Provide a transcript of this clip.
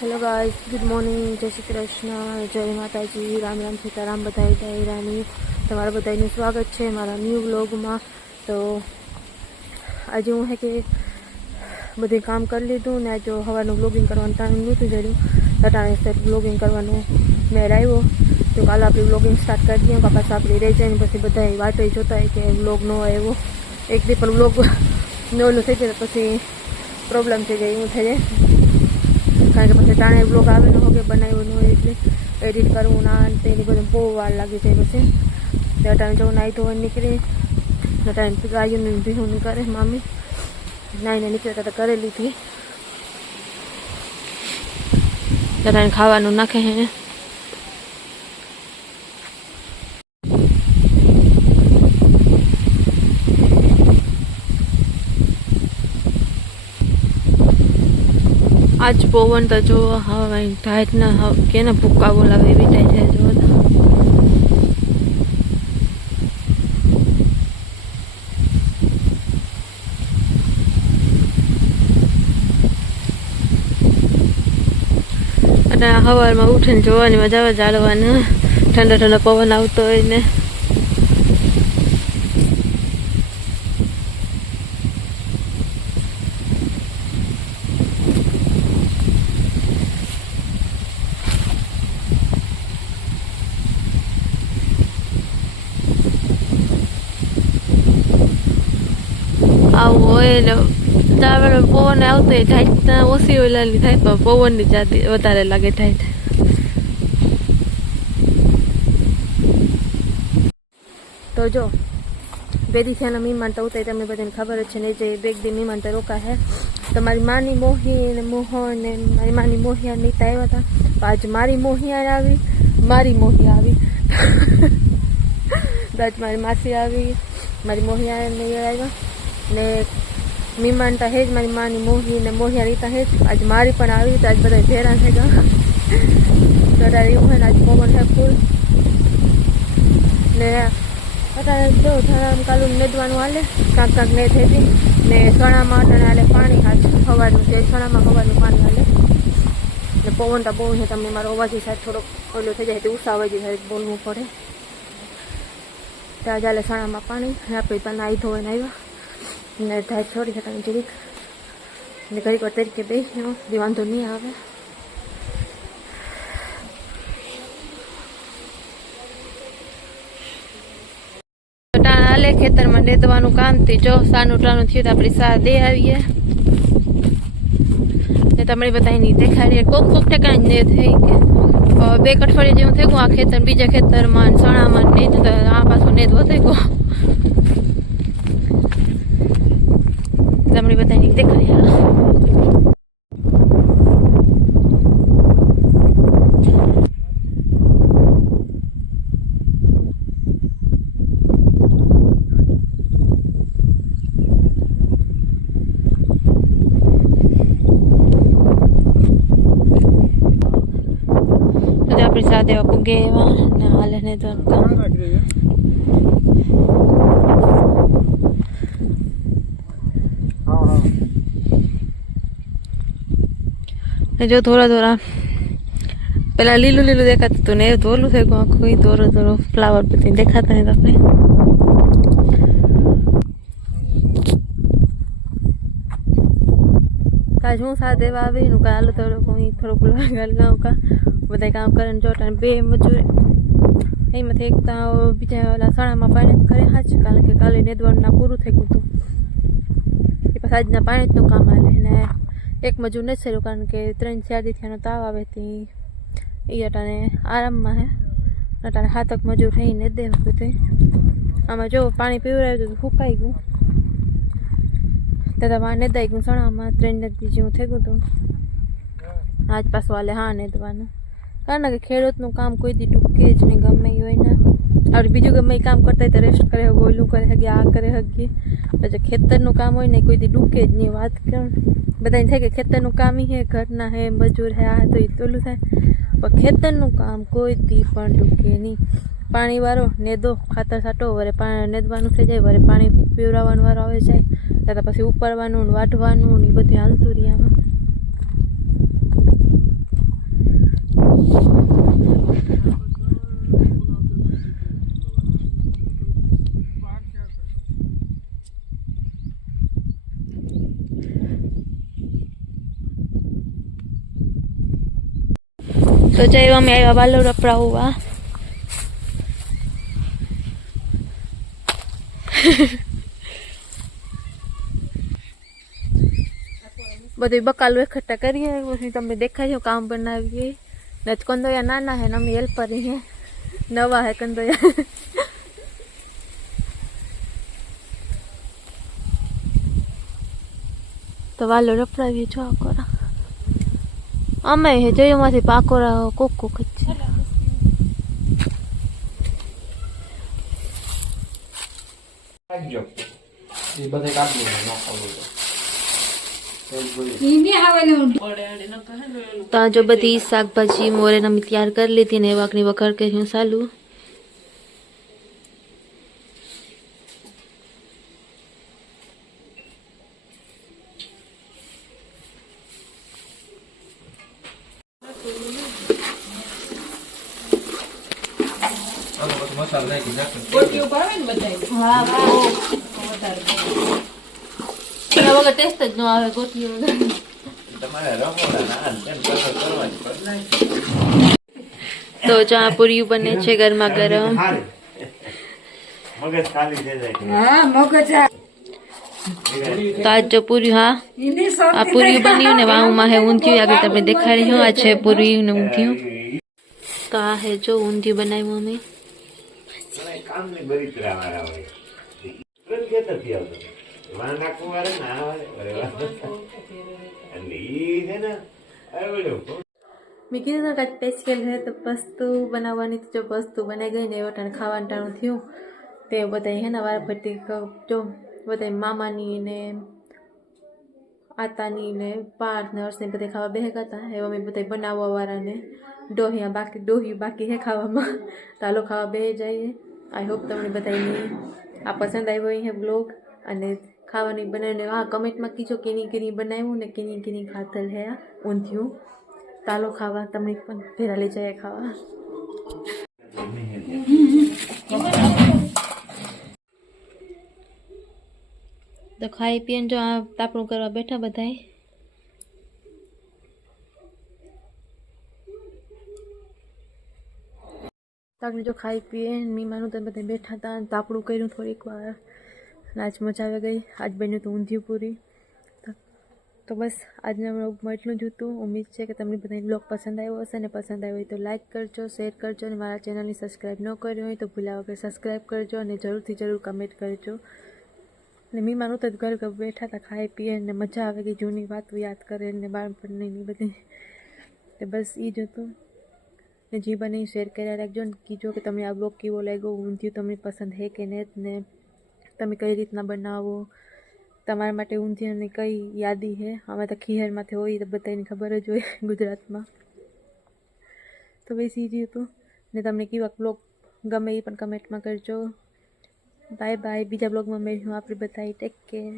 Hello guys, good morning, जय श्री कृष्ण, जय माताजी, राम राम सीताराम, बधाई दायरानी તમારા બધાનું સ્વાગત છે મારા ન્યૂ વ્લોગમાં। તો આજે હું હે કે બધે કામ કરી લીધું ને આજે સવારનું વ્લોગિંગ કરવાનું ટાઈમ નહોતું જડ્યું, અટાણે સેટ વ્લોગિંગ કરવાનું મેળ આવ્યો। તો કાલે આપણે વ્લોગિંગ સ્ટાર્ટ કરી દઈએ, પાછા આપણે રહી જાય ને પછી બધા વાટો જોતા હોય કે વ્લોગ ન આવ્યો, એક દી પણ વ્લોગ ન ઓલું થઈ જાય પછી પ્રોબ્લેમ થઈ જાય, એવું થઈ જાય। કારણ કે પછી ટાણે બ્લોગ આવેલો હોય કે બનાવ્યો ન હોય એટલે એડિટ કરવું ના તેની બધું બહુ વાર લાગી જાય। પછી તે ટાઈમ જો નાહી ધોઈને નીકળી, ટાઈમ ગાયોને ભીહું કરે મામી નાહીને નીકળતા તો કરેલી હતી, ટાઈમ ખાવાનું નાખે હે। आज पवन तो जो हवा टाइट ना के ना भूखा बोलावे भी टाइट है जो हवार में उठने जोवानी मजा आवे, जाळवाने ठंडा ठंडा पवन आवतो होय ने पवन आवतो ठाइट ओછી ઓલાની થાય પણ પવનની જાતી વધારે લાગે ઠાઈટ। તો જો બે દિશાના મહેમાન તો ઉતારી તમને બધાને ખબર જ છે ને, જે બે દી મહેમાન તો રોકા હે। તમારી માની મોહી ને મોહન ને મારી માની મોહિયા નીતા આવ્યા હતા, આજ મારી મોહિયા આવી, મારી મોહિયા આવી આજ મારી માસી આવી, મારી મોહિયા ને આવ્યા ને મહેમાન તો હે જ મારી માની મોહી ને મોહિયા રીતા હે જ, આજ મારી પણ આવી તો આજ બધા ભેરા થઈ ગયા ત્યારે એવું હોય ને આજ પવન હે ફૂલ ને અત્યારે જો ધરામ કાલું નેદવાનું હાલે, કાંક કાંક ને થઈ હતી ને સણામાં અટાણે હાલે પાણી, આજ સવારનું જે સણામાં સવારનું પાણી હાલે ને પવન તો બહુ છે, તમને મારો અવાજ સાહેબ થોડોક ઓલો થઈ જાય તો ઉસાવાજી સાહેબ બોલવું પડે। ત્યાં જ હાલે સણામાં પાણી, આપણે પણ નાહી ધોઈને આવ્યા ને થાય છોડી શકાય જરીક ને ઘડીક વાર તરીકે બેસ્યો બી વાંધો નહીં આવે। ટાણા હાલે ખેતરમાં નેદવાનું કામ થી જો સાનું ટાણું થયું તો આપણી સા દે આવીએ ને તમને બધાની દેખાડીએ। કોક કોક ઠેકાણ ને થઈ કે બે અઠવાડિયે જેવું થઈ ગયું આ ખેતર બીજા ખેતરમાં સણામાં નેદ તો આ પાછું નેદવો થઈ ગયો, તમને બધાની દેખાડી હાલો। આપણી સાથે પૂગે એવા ને હાલે ને તો जो थोड़ा थोड़ा पहला लीलू लीलू देखा तो ने धोलू थे कोई थोड़ा थोड़ा फ्लावर पत्ती देखाता है तो अपने आज हूँ साथ देवा आवी नु काल थोड़ो कोई थोड़ो ब्लॉग गाल का બધા કામ કરે ને જોટા બે મજૂર એમાંથી એક તો બીજા ઓલા સણામાં પાણી કરે હાચ, કારણ કે કાલે નેદવાનું પૂરું થઈ ગયું હતું એ પછી આજના પાણી જ કામ હાલે ને એક મજૂર નથી થયું કારણ કે 3-4 દીથિયાનો તાવ આવે તે એ અટાણે આરામમાં હે, અટાણે 7 મજૂર થઈને દે બધું આમાં જો પાણી પીવડાવ્યું તો ફૂંકાઈ ગયું દાદા માં નેદાઈ ગયું સણામાં 3 દી જેવું થઈ ગયું હતું। આજ પાછું હાલે હા નેદવાનું, કારણ કે ખેડૂતનું કામ કોઈ દી ટૂંકે જ નહીં, ગમે એ હોય ને આપણે બીજું ગમે એ કામ કરતા હોય તો રેસ્ટ કરે હગે, ઓલું કરે હગે, આ કરે હગીએ, પછી ખેતરનું કામ હોય ને કોઈ દી ડૂકે જ નહીં। વાત કેમ બધાને થાય કે ખેતરનું કામ હે, ઘરના હે, મજૂર હે, આ તો એ ઓલું થાય, પણ ખેતરનું કામ કોઈ દી પણ ડૂકે નહીં। પાણી વાળો નેદો, ખાતર છાંટો, વરે પાણી નેદવાનું થઈ જાય, વરે પાણી પીવડાવવાનો વારો આવે જાય, ત્યાં પછી ઉપાડવાનું વાટવાનું ને એ બધું હાલતું રહે આમાં। તો જઈ અમે આવ્યા વાલો રપડાવવા. બધું બકાલું એકઠા કરીએ પછી તમને દેખાય કામ બનાવીએ. નચ કંદોયા નાના હે ને અમે હેલ્પર હે, નવા હે કંદોયા. તો વાલો રપડાવીએ છો આકોરા અમે હે જઈમાંથી પાકોરા કોક કોક જ છે. તો જો બધી શાકભાજી મોરે અમે તૈયાર કરી લીધી ને વાકની વઘાર કર્યું ચાલુ. વગર ટેસ્ટ જ ન આવે ગોઠીઓ વગર. તો ચા પૂરી બને છે ગરમા ગરમ. તો આજ જો પૂરી આ પૂરી બન્યું ને વાહુમાં હે ઊંધિયું આગળ તમે દેખાડી હું આ છે પૂરી ને ઊંધિયું. તો આ હે જો ઊંધિયું બનાવ્યું અમે. મેં કીધું ને કાંઈક સ્પેશિયલ હે તો વસ્તુ બનાવવાની જો વસ્તુ બનાવી ગઈ ને એ વટાણ ખાવાનું ટાણું થયું તે બધા હે ને વારાફરતી જો બધા મામાની ને આતાની ને પાર્થ ને હર્ષ ને બધા ખાવા બેહા હતા. એવા મેં બધા બનાવવા વાળાને ડોહી બાકી હે ખાવામાં. તાલો ખાવા બેહી જઈએ. આઈ હોપ તમને બધાની આ પસંદ આવ્યો હે બ્લોગ અને ખાવાની બનાવીને હા કમેન્ટમાં કીજો કેની કેની બનાવ્યું ને કેની કેની ખાતલ હે ઊંધિયું. તાલો ખાવા તમને પણ ભેરા લઈ જાય ખાવા. તો ખાઈ પીને જો આ તાપણું કરવા બેઠા બધાય. તાપણી જો ખાઈ પીએ મીમાનું તો બધા બેઠા હતા તાપણું કર્યું થોડીક વાર. આજ મજા આવી ગઈ. આજ બન્યું હતું ઊંધિયું પૂરી. તો બસ આજના બ્લોગમાં એટલું જ હતું. ઉમ્મીદ છે કે તમને બધાને બ્લોગ પસંદ આવ્યો હશે ને પસંદ આવ્યો હોય તો લાઇક કરજો, શેર કરજો અને મારા ચેનલને સબસ્ક્રાઈબ ન કર્યો હોય તો ભૂલ્યા વગર સબસ્ક્રાઈબ કરજો અને જરૂર કમેન્ટ કરજો. ને મીમાનું તો ઘર બેઠા હતા ખાઈ પીએ ને મજા આવે ગઈ જૂની વાતો યાદ કરે ને બાળપણની બધી. તો બસ એ જ હતું. ને જે બને શેર કર્યા રાખજો ને કીજો કે તમને આ બ્લોગ કેવો લાગ્યો, ઊંધિયું તમને પસંદ હે કે નહીં ને તમે કઈ રીતના બનાવો, તમારા માટે ઊંધિયાની કઈ યાદી છે. અમે તો ખીહરમાંથી હોય તો બધાને ખબર જ હોય ગુજરાતમાં. તો બસ એ જ હતું. ને તમને કેવા બ્લોગ ગમે એ પણ કમેન્ટમાં કરજો. Bye bye. બીજા બ્લોગમાં મળ્યું આપણે બધાએ. Take care.